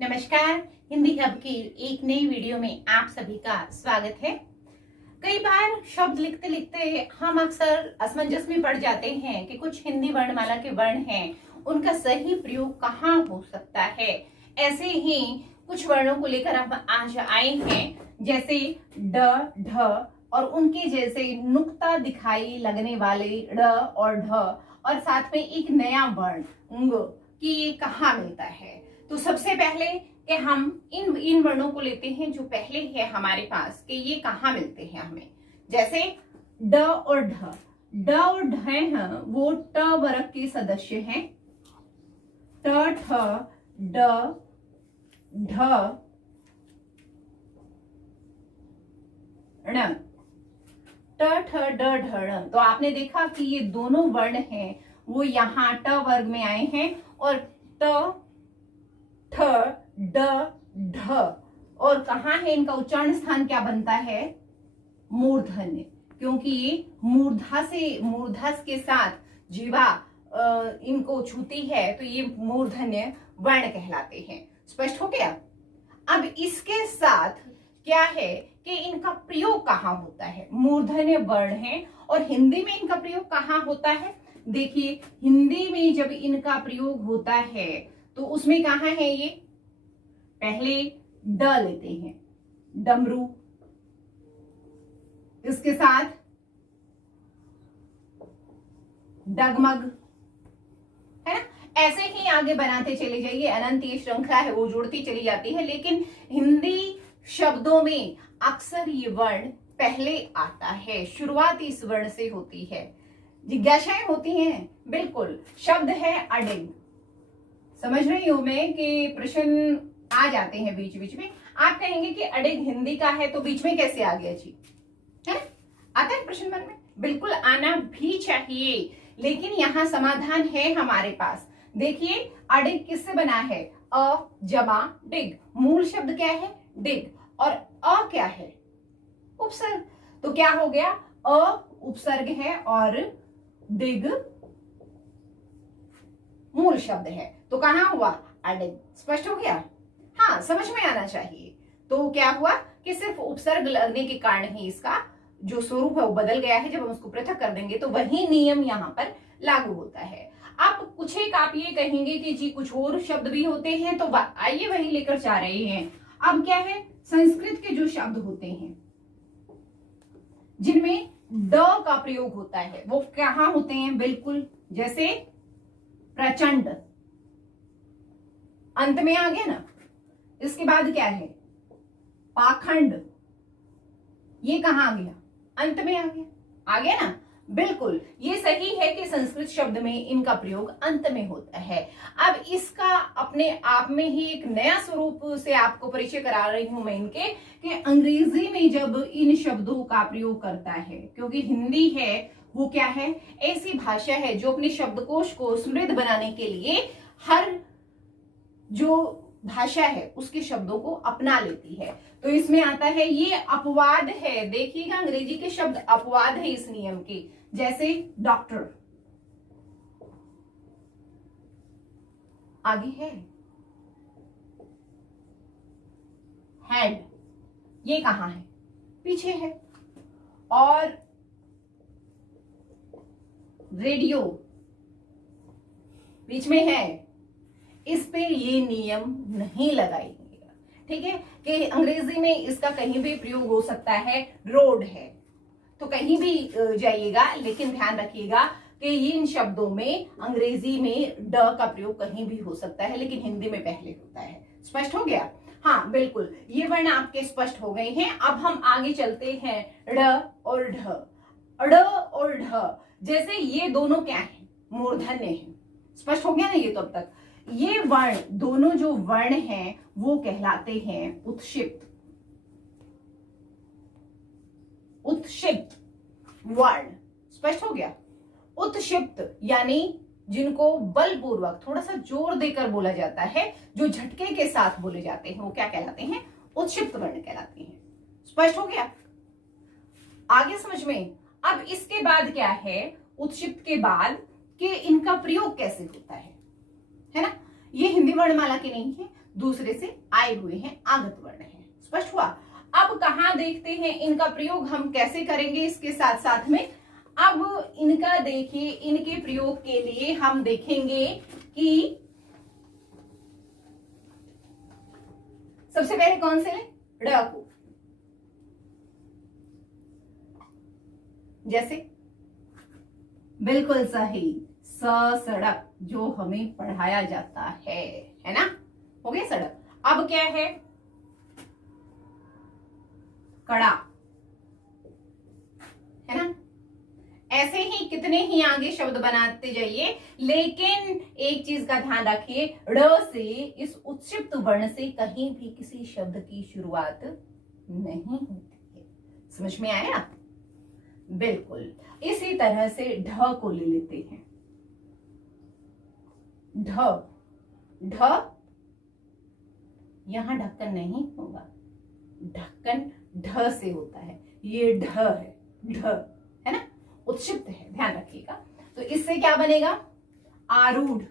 नमस्कार। हिंदी हब की एक नई वीडियो में आप सभी का स्वागत है। कई बार शब्द लिखते लिखते हम अक्सर असमंजस में पड़ जाते हैं कि कुछ हिंदी वर्णमाला के वर्ण हैं, उनका सही प्रयोग कहाँ हो सकता है। ऐसे ही कुछ वर्णों को लेकर हम आज आए हैं, जैसे ड, ढ और उनके जैसे नुक्ता दिखाई लगने वाले ड़ और ढ, और साथ में एक नया वर्ण ंग कि ये कहाँ मिलता है। तो सबसे पहले कि हम इन वर्णों को लेते हैं जो पहले है हमारे पास कि ये कहाँ मिलते हैं हमें। जैसे ड और ढ, ड और ढ हैं वो ट वर्ग के सदस्य हैं। ट, ठ, ड, ढ, ण, ट, ठ, ड, ढ, ण। तो आपने देखा कि ये दोनों वर्ण हैं वो यहाँ ट वर्ग में आए हैं, और ट, ठ, ड, ढ, और कहाँ है इनका उच्चारण स्थान क्या बनता है? मूर्धन्य, क्योंकि ये मूर्धस के साथ जीवा इनको छूती है, तो ये मूर्धन्य वर्ण कहलाते हैं। स्पष्ट हो गया। अब इसके साथ क्या है कि इनका प्रयोग कहाँ होता है। मूर्धन्य वर्ण है और हिंदी में इनका प्रयोग कहाँ होता है। देखिए, हिंदी में जब इनका प्रयोग होता है तो उसमें कहाँ है ये? पहले ड लेते हैं, डमरू, इसके साथ डगमग, है ना। ऐसे ही आगे बनाते चले जाइए, अनंत ये श्रृंखला है वो जुड़ती चली जाती है। लेकिन हिंदी शब्दों में अक्सर ये वर्ण पहले आता है, शुरुआत इस वर्ण से होती है। जिज्ञासाएं होती हैं, बिल्कुल। शब्द है अडिग। समझ रही हूं मैं कि प्रश्न आ जाते हैं बीच बीच में। आप कहेंगे कि अडिग हिंदी का है तो बीच में कैसे आ गया जी, है ना। आता है प्रश्न मन में, बिल्कुल आना भी चाहिए, लेकिन यहाँ समाधान है हमारे पास। देखिए, अडिग किससे बना है? अ जमा डिग। मूल शब्द क्या है? डिग, और अ क्या है? उपसर्ग। तो क्या हो गया? अ उपसर्ग है और डिग मूल शब्द है, तो कहां हुआ? अडिग। स्पष्ट हो गया? हाँ, समझ में आना चाहिए। तो क्या हुआ कि सिर्फ उपसर्ग लगने के कारण ही इसका जो स्वरूप है वो बदल गया है। जब हम उसको पृथक कर देंगे तो वही नियम यहाँ पर लागू होता है। अब कुछ एक आप ये कहेंगे कि जी कुछ और शब्द भी होते हैं, तो आइए वही लेकर जा रहे हैं। अब क्या है? संस्कृत के जो शब्द होते हैं जिनमें ड का प्रयोग होता है वो कहां होते हैं? बिल्कुल, जैसे प्रचंड, अंत में आ गया ना। इसके बाद क्या है? पाखंड, ये कहां आ गया? अंत में आ गया। आ गया ना। बिल्कुल, ये सही है कि संस्कृत शब्द में इनका प्रयोग अंत में होता है। अब इसका अपने आप में ही एक नया स्वरूप से आपको परिचय करा रही हूं मैं इनके, कि अंग्रेजी में जब इन शब्दों का प्रयोग करता है, क्योंकि हिंदी है वो क्या है? ऐसी भाषा है जो अपने शब्दकोश को समृद्ध बनाने के लिए हर जो भाषा है उसके शब्दों को अपना लेती है। तो इसमें आता है ये अपवाद है। देखिएगा, अंग्रेजी के शब्द अपवाद है इस नियम के। जैसे डॉक्टर, आगे है हेड, ये कहां है? पीछे है। और रेडियो बीच में है। इस पे ये नियम नहीं लगाएंगे, ठीक है, कि अंग्रेजी में इसका कहीं भी प्रयोग हो सकता है। रोड है तो कहीं भी जाइएगा, लेकिन ध्यान रखिएगा कि इन शब्दों में अंग्रेजी में ड का प्रयोग कहीं भी हो सकता है, लेकिन हिंदी में पहले होता है। स्पष्ट हो गया? हाँ, बिल्कुल, ये वर्ण आपके स्पष्ट हो गए हैं। अब हम आगे चलते हैं। ड़ और ढ, ड़ और ढ, जैसे ये दोनों क्या है? मूर्धन्य है। स्पष्ट हो गया ना ये? तो अब तक ये वर्ण, दोनों जो वर्ण हैं वो कहलाते हैं उत्क्षिप्त। उत्क्षिप्त वर्ण। स्पष्ट हो गया? उत्क्षिप्त यानी जिनको बलपूर्वक थोड़ा सा जोर देकर बोला जाता है, जो झटके के साथ बोले जाते हैं, वो क्या कहलाते हैं? उत्क्षिप्त वर्ण कहलाते हैं। स्पष्ट हो गया? आगे समझ में। अब इसके बाद क्या है? उत्क्षिप्त के बाद कि इनका प्रयोग कैसे होता है ना। ये हिंदी वर्णमाला के नहीं है, दूसरे से आए हुए हैं, आगत वर्ण है। स्पष्ट हुआ। अब कहां देखते हैं इनका प्रयोग हम कैसे करेंगे इसके साथ साथ में। अब इनका देखिए, इनके प्रयोग के लिए हम देखेंगे कि सबसे पहले कौन से लें, ड़ को। जैसे बिल्कुल सही, सड़क जो हमें पढ़ाया जाता है ना, हो गया सड़क। अब क्या है, कड़ा, है ना। ऐसे ही कितने ही आगे शब्द बनाते जाइए, लेकिन एक चीज का ध्यान रखिए, ड़ से, इस उत्क्षिप्त वर्ण से कहीं भी किसी शब्द की शुरुआत नहीं होती है। समझ में आया? बिल्कुल। इसी तरह से ढ को ले लेते हैं। ढ यहां ढक्कन नहीं होगा, ढक्कन ढ से होता है, ये ढ है ना, उत्क्षिप्त है, ध्यान रखिएगा। तो इससे क्या बनेगा, आरूढ़,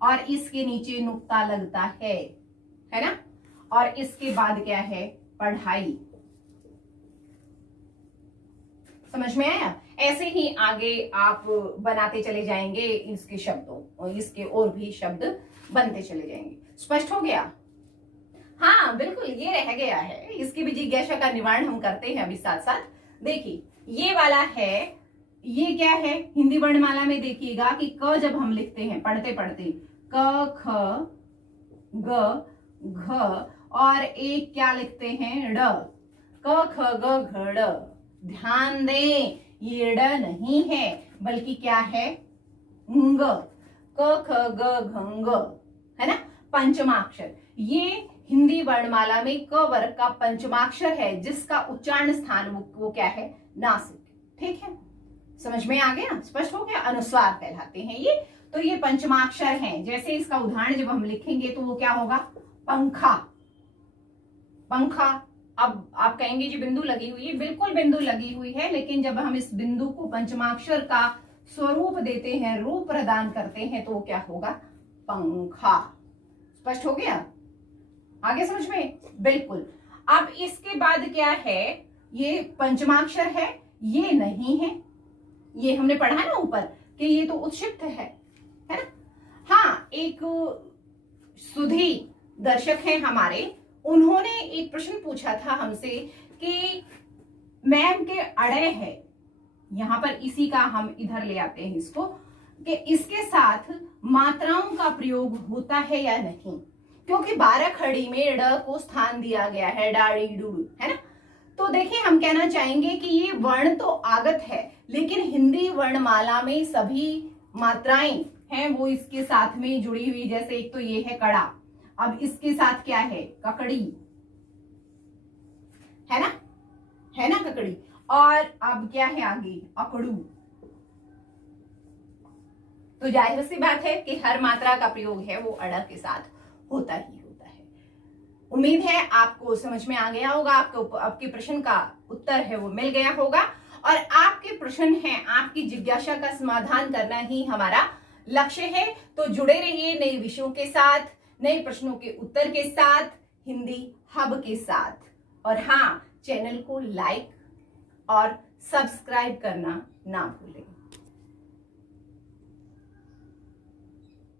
और इसके नीचे नुक्ता लगता है ना, और इसके बाद क्या है, पढ़ाई। समझ में आया? ऐसे ही आगे आप बनाते चले जाएंगे इसके शब्दों, और इसके और भी शब्द बनते चले जाएंगे। स्पष्ट हो गया? हाँ बिल्कुल, ये रह गया है, इसकी भी जिज्ञासा का निवारण हम करते हैं अभी साथ साथ। देखिए ये वाला है, ये क्या है, हिंदी वर्णमाला में देखिएगा कि क जब हम लिखते हैं पढ़ते पढ़ते, क ख ग घ, और एक क्या लिखते हैं, ड़, क ख ग घ ड़। ध्यान दें, ये ड़ नहीं है, बल्कि क्या है, ङ, क ख ग घ ङ, है ना, पंचमाक्षर। ये हिंदी वर्णमाला में क वर्ग का पंचमाक्षर है, जिसका उच्चारण स्थान वो क्या है, नासिक। ठीक है, समझ में आ गया, स्पष्ट हो गया। अनुस्वार कहलाते हैं ये। तो ये पंचमाक्षर हैं। जैसे इसका उदाहरण जब हम लिखेंगे तो वो क्या होगा, पंखा, पंखा। अब आप कहेंगे जी बिंदु लगी हुई है, बिल्कुल बिंदु लगी हुई है, लेकिन जब हम इस बिंदु को पंचमाक्षर का स्वरूप देते हैं, रूप प्रदान करते हैं, तो वो क्या होगा, पंखा। स्पष्ट हो गया, आगे समझ में? बिल्कुल। अब इसके बाद क्या है, ये पंचमाक्षर है, ये नहीं है, ये हमने पढ़ा ना ऊपर कि ये तो उत्क्षिप्त है ना। हाँ, एक सुधी दर्शक हैं हमारे, उन्होंने एक प्रश्न पूछा था हमसे कि मैम के अड़े है, यहां पर इसी का हम इधर ले आते हैं इसको, कि इसके साथ मात्राओं का प्रयोग होता है या नहीं, क्योंकि 12 खड़ी में ड को स्थान दिया गया है, डाड़ी डू, है ना। तो देखिए हम कहना चाहेंगे कि ये वर्ण तो आगत है, लेकिन हिंदी वर्णमाला में सभी मात्राएं हैं वो इसके साथ में जुड़ी हुई। जैसे एक तो ये है कड़ा, अब इसके साथ क्या है, ककड़ी, है ना, है ना, ककड़ी। और अब क्या है आगे, अकड़ू। तो जाहिर सी बात है कि हर मात्रा का प्रयोग है वो अड़ के साथ होता ही होता है। उम्मीद है आपको समझ में आ गया होगा, आपको आपके प्रश्न का उत्तर है वो मिल गया होगा, और आपके प्रश्न हैं, आपकी जिज्ञासा का समाधान करना ही हमारा लक्ष्य है। तो जुड़े रहिए नए विषयों के साथ, नए प्रश्नों के उत्तर के साथ, हिंदी हब के साथ। और हाँ, चैनल को लाइक और सब्सक्राइब करना ना भूलें।